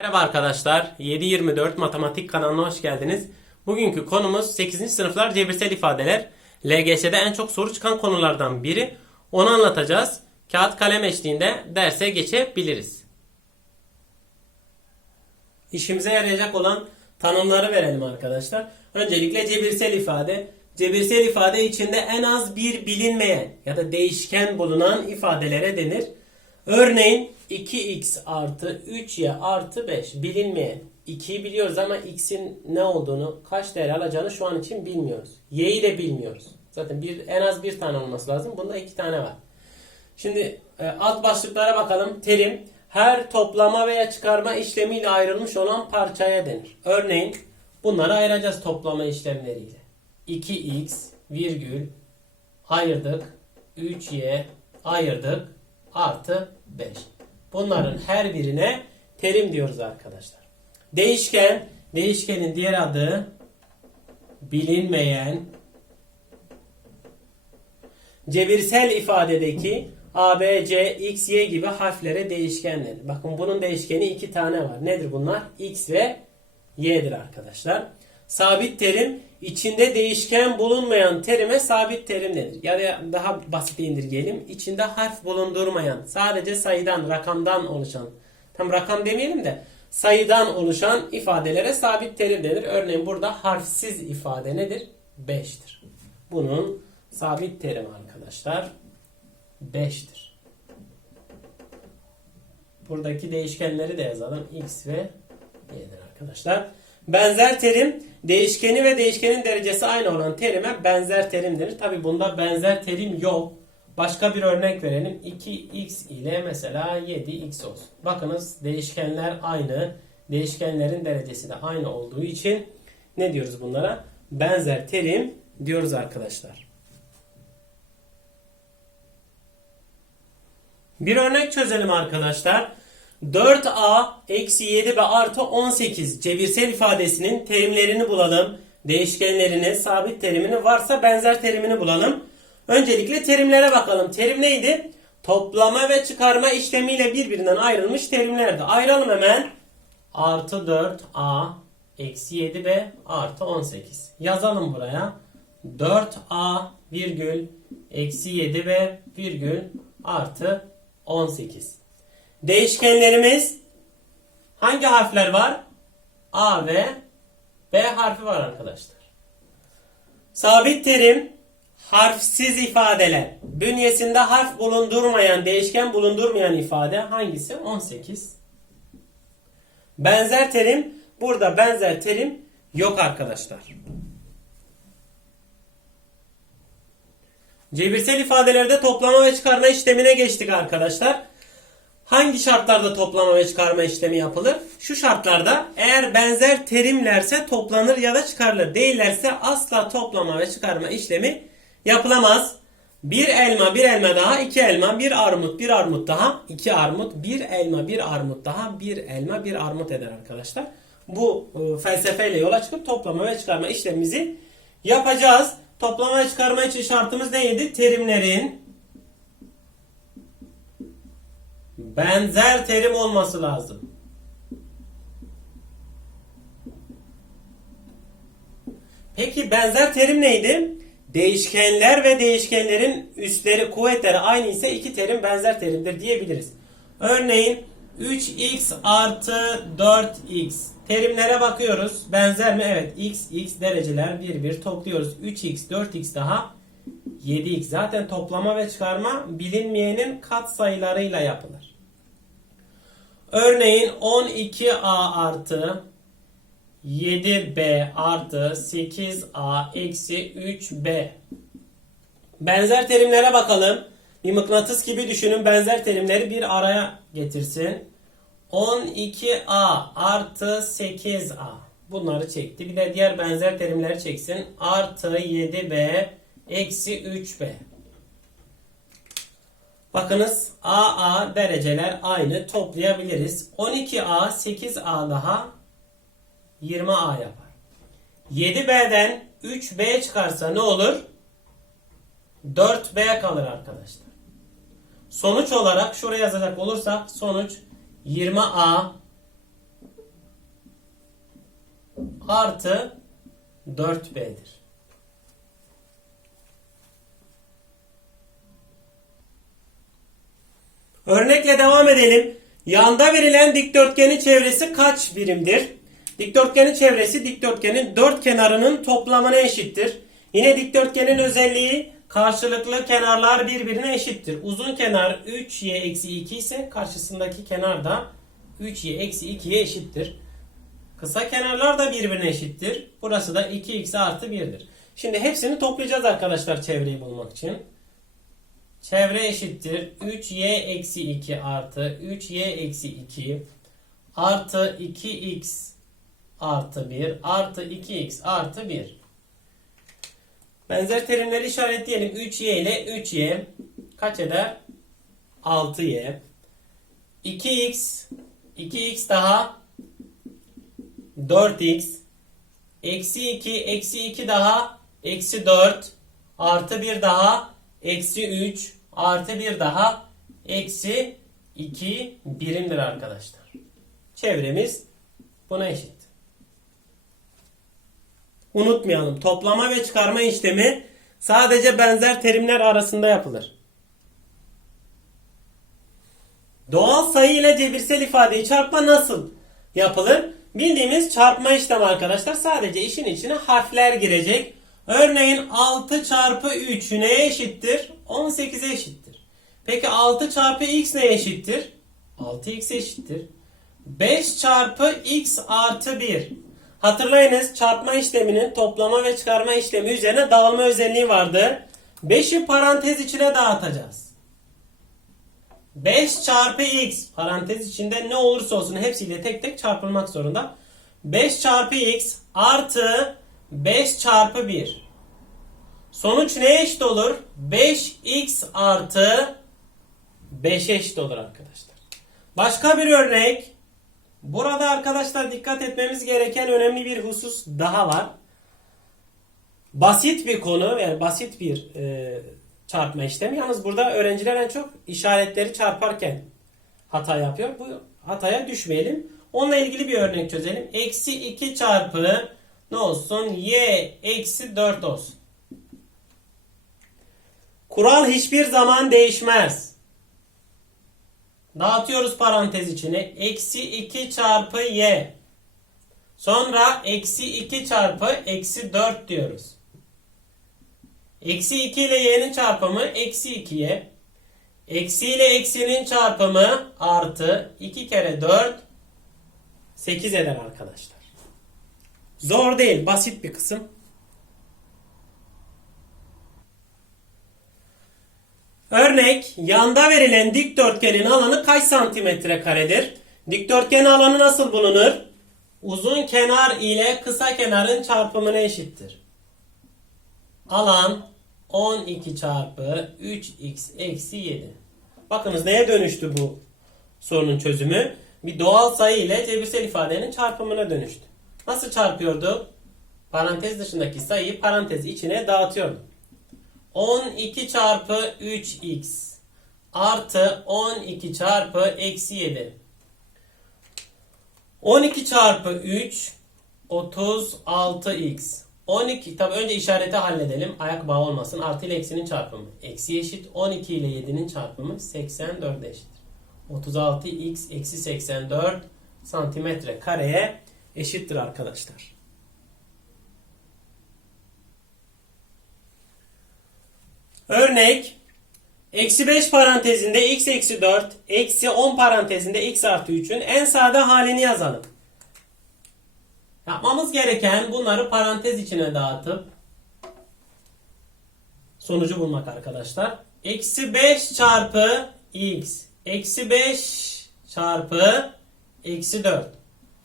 Merhaba arkadaşlar, 724 Matematik kanalına hoş geldiniz. Bugünkü konumuz 8. sınıflar cebirsel ifadeler. LGS'de en çok soru çıkan konulardan biri. Onu anlatacağız. Kağıt kalem eşliğinde derse geçebiliriz. İşimize yarayacak olan tanımları verelim arkadaşlar. Öncelikle cebirsel ifade. Cebirsel ifade içinde en az bir bilinmeyen ya da değişken bulunan ifadelere denir. Örneğin 2x artı 3y artı 5 bilinmeyen. 2'yi biliyoruz ama x'in ne olduğunu, kaç değer alacağını şu an için bilmiyoruz. y'yi de bilmiyoruz. Zaten bir, en az bir tane olması lazım. Bunda iki tane var. Şimdi e, alt başlıklara bakalım. Terim her toplama veya çıkarma işlemiyle ayrılmış olan parçaya denir. Örneğin bunları ayıracağız toplama işlemleriyle. 2x virgül ayırdık 3y ayırdık artı 5. Bunların her birine terim diyoruz arkadaşlar. Değişken, değişkenin diğer adı bilinmeyen cebirsel ifadedeki A, B, C, X, Y gibi harflere değişken denir. Bakın bunun değişkeni iki tane var. Nedir bunlar? X ve Y'dir arkadaşlar. Sabit terim içinde değişken bulunmayan terime sabit terim denir. Ya da daha basit indirgeyelim. İçinde harf bulundurmayan, sadece sayıdan, rakamdan oluşan, tam rakam demeyelim de sayıdan oluşan ifadelere sabit terim denir. Örneğin burada harfsiz ifade nedir? 5'tir. Bunun sabit terim arkadaşlar 5'tir. Buradaki değişkenleri de yazalım. X ve Y'dir arkadaşlar. Benzer terim değişkeni ve değişkenin derecesi aynı olan terime benzer terim denir. Tabi bunda benzer terim yok. Başka bir örnek verelim. 2x ile mesela 7x olsun. Bakınız değişkenler aynı. Değişkenlerin derecesi de aynı olduğu için ne diyoruz bunlara? Benzer terim diyoruz arkadaşlar. Bir örnek çözelim arkadaşlar. 4a eksi 7b artı 18 cebirsel ifadesinin terimlerini bulalım. Değişkenlerini, sabit terimini varsa benzer terimini bulalım. Öncelikle terimlere bakalım. Terim neydi? Toplama ve çıkarma işlemiyle birbirinden ayrılmış terimlerdi. Ayıralım hemen. Artı 4a eksi 7b artı 18. Yazalım buraya. 4a virgül eksi 7b virgül artı 18. Değişkenlerimiz hangi harfler var? A ve B harfi var arkadaşlar. Sabit terim harfsiz ifadeler. Bünyesinde harf bulundurmayan, değişken bulundurmayan ifade hangisi? 18. Benzer terim burada benzer terim yok arkadaşlar. Cebirsel ifadelerde toplama ve çıkarma işlemine geçtik arkadaşlar. Hangi şartlarda toplama ve çıkarma işlemi yapılır? Şu şartlarda eğer benzer terimlerse toplanır ya da çıkarılır. Değillerse asla toplama ve çıkarma işlemi yapılamaz. Bir elma, bir elma daha, iki elma, bir armut, bir armut daha, iki armut, bir elma, bir armut daha, bir elma, bir armut eder arkadaşlar. Bu e, felsefeyle yola çıkıp toplama ve çıkarma işlemimizi yapacağız. Toplama ve çıkarma için şartımız neydi? Terimlerin benzer terim olması lazım. Peki benzer terim neydi? Değişkenler ve değişkenlerin üstleri kuvvetleri aynı ise iki terim benzer terimdir diyebiliriz. Örneğin 3x artı 4x terimlere bakıyoruz. Benzer mi? Evet. x, x dereceler 1, 1 topluyoruz. 3x, 4x daha 7x. Zaten toplama ve çıkarma bilinmeyenin kat sayılarıyla yapılır. Örneğin 12a artı 7b artı 8a eksi 3b. Benzer terimlere bakalım. Bir mıknatıs gibi düşünün benzer terimleri bir araya getirsin. 12a artı 8a. Bunları çekti. Bir de diğer benzer terimleri çeksin. Artı 7b eksi 3b. Bakınız AA dereceler aynı toplayabiliriz. 12A 8A daha 20A yapar. 7B'den 3B çıkarsa ne olur? 4B kalır arkadaşlar. Sonuç olarak şuraya yazacak olursak sonuç 20A artı 4b'dir. Örnekle devam edelim. Yanda verilen dikdörtgenin çevresi kaç birimdir? Dikdörtgenin çevresi dikdörtgenin dört kenarının toplamına eşittir. Yine dikdörtgenin özelliği karşılıklı kenarlar birbirine eşittir. Uzun kenar 3y eksi 2 ise karşısındaki kenar da 3y eksi 2'ye eşittir. Kısa kenarlar da birbirine eşittir. Burası da 2x artı 1'dir. Şimdi hepsini toplayacağız arkadaşlar çevreyi bulmak için. Çevre eşittir. 3y eksi 2 artı 3y eksi 2 artı 2x artı 1 artı 2x artı 1. Benzer terimleri işaretleyelim. 3y ile 3y kaç eder? 6y. 2x 2x daha 4x eksi 2 eksi 2 daha eksi 4 artı 1 daha eksi 3 artı 1 daha eksi 2 birimdir arkadaşlar. Çevremiz buna eşit. Unutmayalım toplama ve çıkarma işlemi sadece benzer terimler arasında yapılır. Doğal sayı ile cebirsel ifadeyi çarpma nasıl yapılır? Bildiğimiz çarpma işlemi arkadaşlar sadece işin içine harfler girecek. Örneğin 6 çarpı 3 neye eşittir? 18'e eşittir. Peki 6 çarpı x neye eşittir? 6x eşittir. 5 çarpı x artı 1. Hatırlayınız çarpma işleminin toplama ve çıkarma işlemi üzerine dağılma özelliği vardı. 5'i parantez içine dağıtacağız. 5 çarpı x parantez içinde ne olursa olsun hepsiyle tek tek çarpılmak zorunda. 5 çarpı x artı 5 çarpı 1. Sonuç neye eşit olur? 5x artı 5'e eşit olur arkadaşlar. Başka bir örnek. Burada arkadaşlar dikkat etmemiz gereken önemli bir husus daha var. Basit bir konu yani basit bir e, çarpma işlemi. Yalnız burada öğrenciler en çok işaretleri çarparken hata yapıyor. Bu hataya düşmeyelim. Onunla ilgili bir örnek çözelim. Eksi 2 çarpı ne olsun? Y eksi 4 olsun. Kural hiçbir zaman değişmez. Dağıtıyoruz parantez içine. Eksi 2 çarpı y. Sonra eksi 2 çarpı eksi 4 diyoruz. Eksi 2 ile y'nin çarpımı eksi 2y. Eksi ile eksinin çarpımı artı 2 kere 4 8 eder arkadaşlar. Zor değil, basit bir kısım. Örnek, yanda verilen dikdörtgenin alanı kaç santimetre karedir? Dikdörtgen alanı nasıl bulunur? Uzun kenar ile kısa kenarın çarpımına eşittir. Alan 12 çarpı 3x eksi 7. Bakınız neye dönüştü bu sorunun çözümü? Bir doğal sayı ile cebirsel ifadenin çarpımına dönüştü. Nasıl çarpıyordu? Parantez dışındaki sayıyı parantez içine dağıtıyordu. 12 çarpı 3x artı 12 çarpı eksi 7. 12 çarpı 3 36x. 12 tabi önce işareti halledelim. Ayak bağı olmasın. Artı ile eksinin çarpımı. Eksi eşit 12 ile 7'nin çarpımı 84 eşittir. 36x eksi 84 santimetre kareye eşittir arkadaşlar. Örnek Eksi 5 parantezinde x eksi 4, eksi 10 parantezinde x artı 3'ün en sade halini yazalım. Yapmamız gereken bunları parantez içine dağıtıp sonucu bulmak arkadaşlar. Eksi 5 çarpı x, eksi 5 çarpı eksi 4.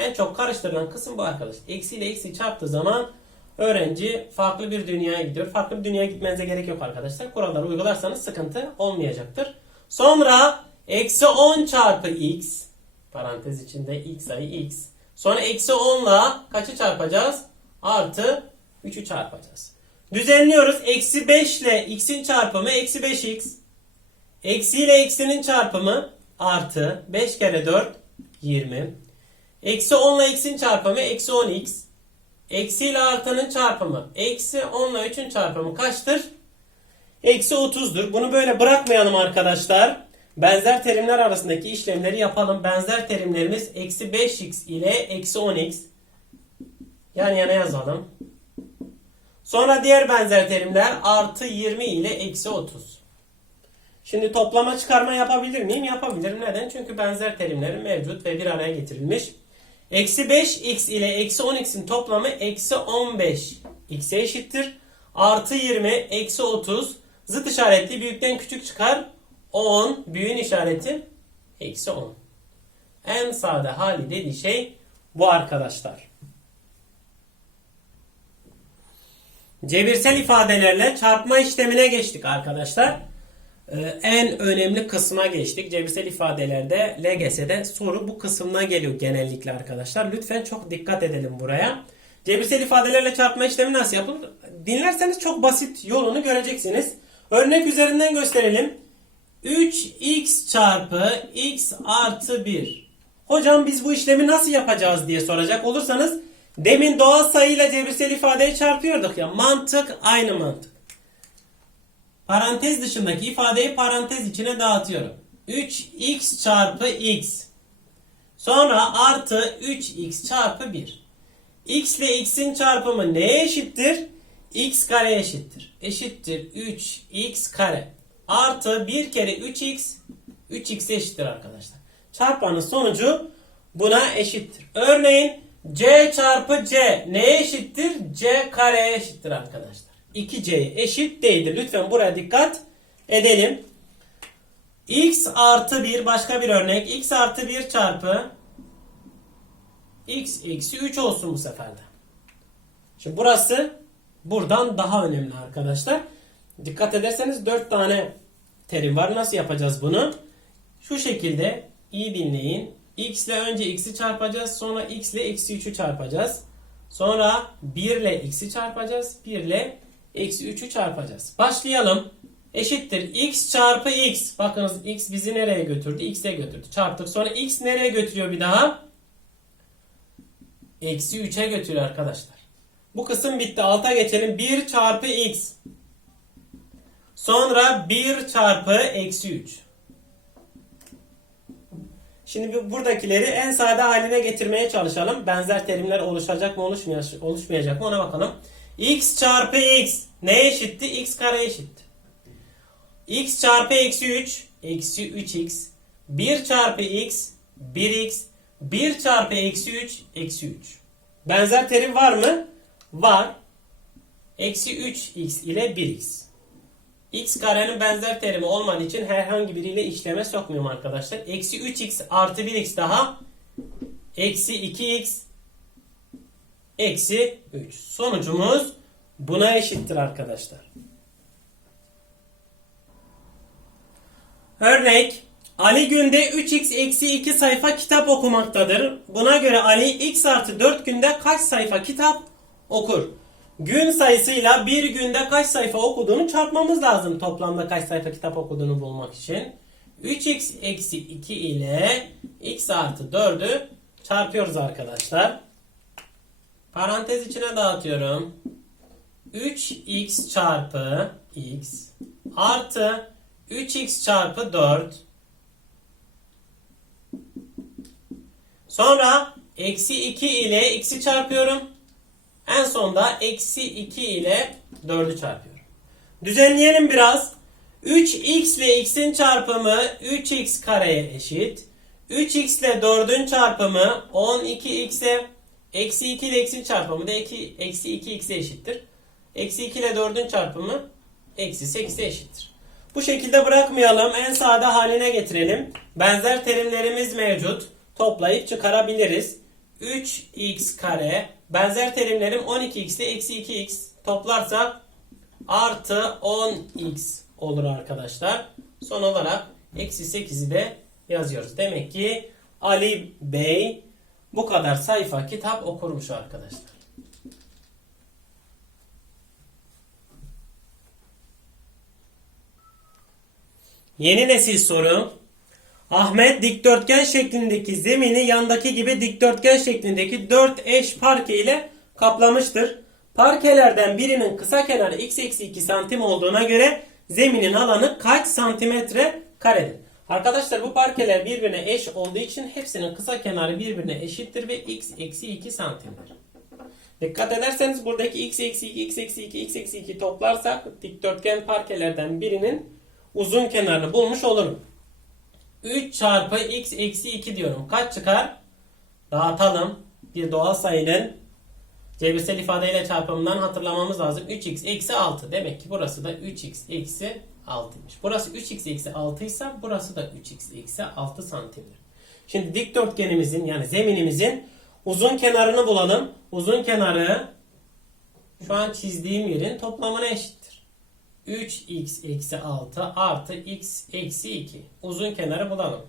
En çok karıştırılan kısım bu arkadaş. Eksi ile eksi çarptığı zaman öğrenci farklı bir dünyaya gidiyor. Farklı bir dünyaya gitmenize gerek yok arkadaşlar. Kuralları uygularsanız sıkıntı olmayacaktır. Sonra eksi 10 çarpı x parantez içinde x sayı x. Sonra eksi 10 ile kaçı çarpacağız? Artı 3'ü çarpacağız. Düzenliyoruz. Eksi 5 ile x'in çarpımı eksi 5x. Eksi ile eksinin çarpımı artı 5 kere 4 20. Eksi 10 ile x'in çarpımı eksi 10x. Eksi ile artının çarpımı. Eksi 10 ile 3'ün çarpımı kaçtır? Eksi 30'dur. Bunu böyle bırakmayalım arkadaşlar. Benzer terimler arasındaki işlemleri yapalım. Benzer terimlerimiz eksi 5x ile eksi 10x. Yan yana yazalım. Sonra diğer benzer terimler artı 20 ile eksi 30. Şimdi toplama çıkarma yapabilir miyim? Yapabilirim. Neden? Çünkü benzer terimlerim mevcut ve bir araya getirilmiş. Eksi 5x ile eksi 10x'in toplamı eksi 15 x'e eşittir. Artı 20 eksi 30 zıt işaretli büyükten küçük çıkar. 10 büyüğün işareti eksi 10. En sade hali dediği şey bu arkadaşlar. Cebirsel ifadelerle çarpma işlemine geçtik arkadaşlar. Ee, en önemli kısma geçtik. Cebirsel ifadelerde LGS'de soru bu kısımdan geliyor genellikle arkadaşlar. Lütfen çok dikkat edelim buraya. Cebirsel ifadelerle çarpma işlemi nasıl yapılır? Dinlerseniz çok basit yolunu göreceksiniz. Örnek üzerinden gösterelim. 3x çarpı x artı 1. Hocam biz bu işlemi nasıl yapacağız diye soracak olursanız demin doğal sayıyla cebirsel ifadeyi çarpıyorduk ya. Mantık aynı mantık. Parantez dışındaki ifadeyi parantez içine dağıtıyorum. 3x çarpı x. Sonra artı 3x çarpı 1. x ile x'in çarpımı neye eşittir? x kare eşittir. Eşittir 3x kare. Artı 1 kere 3x 3x eşittir arkadaşlar. Çarpmanın sonucu buna eşittir. Örneğin c çarpı c neye eşittir? c kareye eşittir arkadaşlar. 2c'ye eşit değildir. Lütfen buraya dikkat edelim. x artı 1 başka bir örnek. x artı 1 çarpı x eksi 3 olsun bu seferde. Şimdi burası buradan daha önemli arkadaşlar. Dikkat ederseniz 4 tane terim var. Nasıl yapacağız bunu? Şu şekilde iyi dinleyin. x ile önce x'i çarpacağız. Sonra x ile eksi 3'ü çarpacağız. Sonra 1 ile x'i çarpacağız. 1 ile eksi 3'ü çarpacağız. Başlayalım. Eşittir x çarpı x. Bakınız x bizi nereye götürdü? x'e götürdü. Çarptık. Sonra x nereye götürüyor bir daha? Eksi 3'e götürüyor arkadaşlar. Bu kısım bitti. Alta geçelim. 1 çarpı x. Sonra 1 çarpı eksi 3. Şimdi buradakileri en sade haline getirmeye çalışalım. Benzer terimler oluşacak mı oluşmayacak mı ona bakalım. X çarpı x neye eşitti? x kare eşitti. x çarpı eksi 3 eksi 3x 1 çarpı x 1x 1 çarpı eksi 3 eksi 3. Benzer terim var mı? Var. Eksi 3x ile 1x. x karenin benzer terimi olmadığı için herhangi biriyle işleme sokmuyorum arkadaşlar. Eksi 3x artı 1x daha eksi 2x eksi 3. Sonucumuz buna eşittir arkadaşlar. Örnek Ali günde 3x eksi 2 sayfa kitap okumaktadır. Buna göre Ali x artı 4 günde kaç sayfa kitap okur? Gün sayısıyla bir günde kaç sayfa okuduğunu çarpmamız lazım. Toplamda kaç sayfa kitap okuduğunu bulmak için. 3x eksi 2 ile x artı 4'ü çarpıyoruz arkadaşlar. Parantez içine dağıtıyorum. 3x çarpı x artı 3x çarpı 4 Sonra eksi 2 ile x'i çarpıyorum. En sonda eksi 2 ile 4'ü çarpıyorum. Düzenleyelim biraz. 3x ile x'in çarpımı 3x kareye eşit. 3x ile 4'ün çarpımı 12x'e eksi 2 ile x'in çarpımı da 2, eksi 2x'e eşittir. Eksi 2 ile 4'ün çarpımı eksi 8'e eşittir. Bu şekilde bırakmayalım. En sade haline getirelim. Benzer terimlerimiz mevcut. Toplayıp çıkarabiliriz. 3x kare benzer terimlerim 12x ile eksi 2x toplarsak artı 10x olur arkadaşlar. Son olarak eksi 8'i de yazıyoruz. Demek ki Ali Bey bu kadar sayfa kitap okurmuş arkadaşlar. Yeni nesil soru. Ahmet dikdörtgen şeklindeki zemini yandaki gibi dikdörtgen şeklindeki 4 eş parke ile kaplamıştır. Parkelerden birinin kısa kenarı x eksi 2 santim olduğuna göre zeminin alanı kaç santimetre karedir? Arkadaşlar bu parkeler birbirine eş olduğu için hepsinin kısa kenarı birbirine eşittir ve x eksi 2 santimdir. Dikkat ederseniz buradaki x eksi 2, x eksi 2, x eksi 2 toplarsak dikdörtgen parkelerden birinin uzun kenarını bulmuş olurum. 3 çarpı x eksi 2 diyorum. Kaç çıkar? Dağıtalım. Bir doğal sayının cebirsel ifadeyle çarpımından hatırlamamız lazım. 3x eksi 6. Demek ki burası da 3x eksi 6'ymış. Burası 3x eksi 6 ise burası da 3x eksi 6 santimdir. Şimdi dikdörtgenimizin yani zeminimizin uzun kenarını bulalım. Uzun kenarı şu an çizdiğim yerin toplamına eşittir. 3x eksi 6 artı x eksi 2. Uzun kenarı bulalım.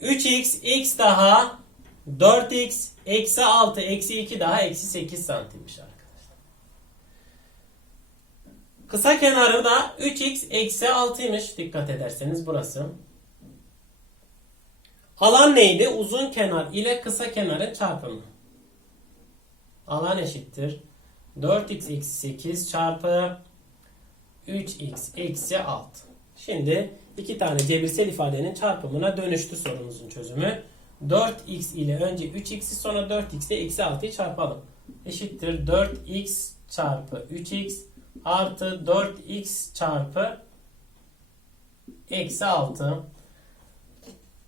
3x x daha 4x eksi 6 eksi 2 daha eksi 8 santimmiş arkadaşlar. Kısa kenarı da 3x eksi 6'ymış dikkat ederseniz burası. Alan neydi? Uzun kenar ile kısa kenarın çarpımı. Alan eşittir. 4x eksi 8 çarpı 3x eksi 6. Şimdi iki tane cebirsel ifadenin çarpımına dönüştü sorumuzun çözümü. 4x ile önce 3x'i sonra 4x ile eksi 6'yı çarpalım. Eşittir 4x çarpı 3x artı 4x çarpı eksi 6.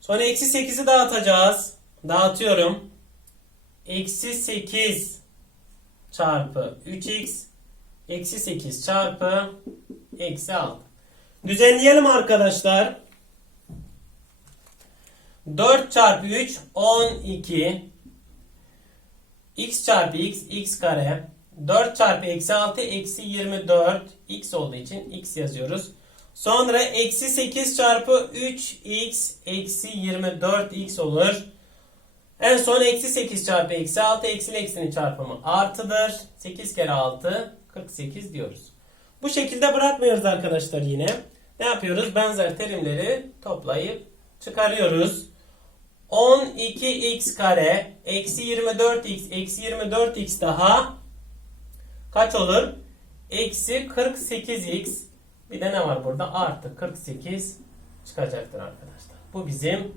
Sonra eksi 8'i dağıtacağız. Dağıtıyorum. Eksi 8 çarpı 3x eksi 8 çarpı eksi 6. Düzenleyelim arkadaşlar. 4 çarpı 3 12 x çarpı x x kare 4 çarpı eksi 6 eksi 24 x olduğu için x yazıyoruz. Sonra eksi 8 çarpı 3x eksi 24x olur. En son eksi 8 çarpı eksi 6 eksi eksinin çarpımı artıdır. 8 kere 6 48 diyoruz. Bu şekilde bırakmıyoruz arkadaşlar yine. Ne yapıyoruz? Benzer terimleri toplayıp çıkarıyoruz. 12x kare eksi 24x eksi 24x daha kaç olur? Eksi 48x bir de ne var burada? Artı 48 çıkacaktır arkadaşlar. Bu bizim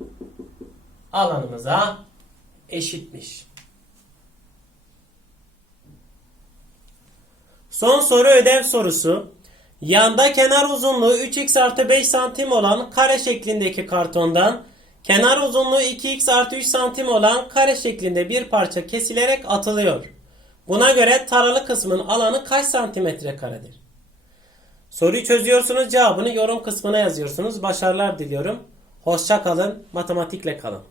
alanımıza eşitmiş. Son soru ödev sorusu. Yanda kenar uzunluğu 3x artı 5 santim olan kare şeklindeki kartondan kenar uzunluğu 2x artı 3 santim olan kare şeklinde bir parça kesilerek atılıyor. Buna göre taralı kısmın alanı kaç santimetre karedir? Soruyu çözüyorsunuz cevabını yorum kısmına yazıyorsunuz. Başarılar diliyorum. Hoşça kalın. Matematikle kalın.